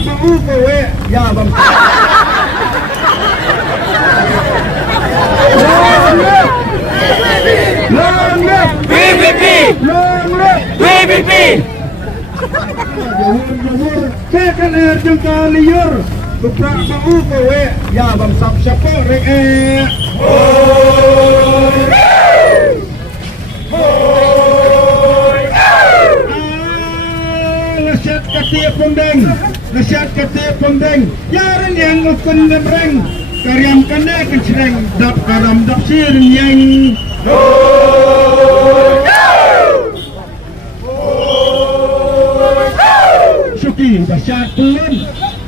Saukowe Yabam. PBB PBB Kekan jengka liur Tuprak saukowe Yabam sap syapo rek Nasihat kata pondeng Yaran yang ukun demreng Karyam kanda kecereng Dap karam dap sirin yang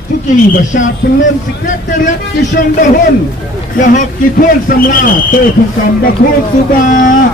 Suki basyat pelun Sekretariat kisong dahun Yahak kitun samla Tutukan bakul subah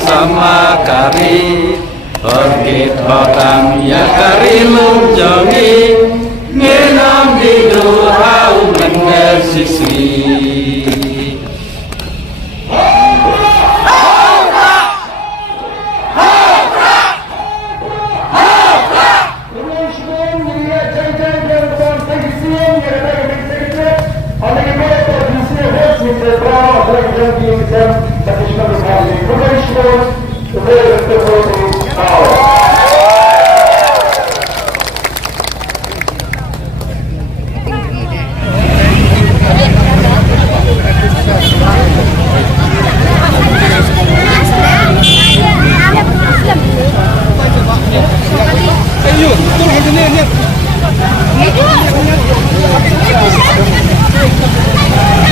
Sama kari Orkid hotang ya kari lumjongi Ngenam di duhau menger siswi Hãy subscribe cho kênh Ghiền Mì Gõ để không bỏ lỡ